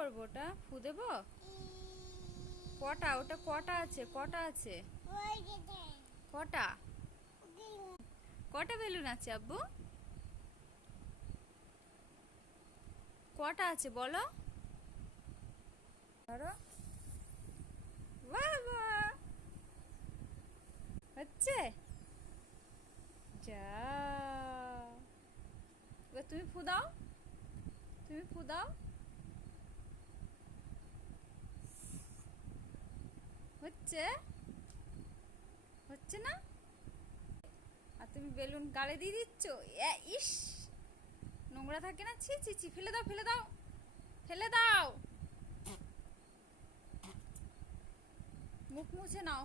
করবো? ওটা ফু দেবো? কটা? ওটা কটা আছে? কটা আছে? কটা? কটা বেলুন আছে আব্বু? কটা আছে বলো? ধরো। বাবা, হচ্ছে? যা, এবার তুমি ফু দাও। তুমি ফু দাও। হচ্ছে? হচ্ছে না? আর তুমি বেলুন গালে দিয়ে দিচ্ছ। ইস, নোংরা থাকে না? ছি ছি ছি, ফেলে দাও, ফেলে দাও, ফেলে দাও। মুখ মুছে নাও।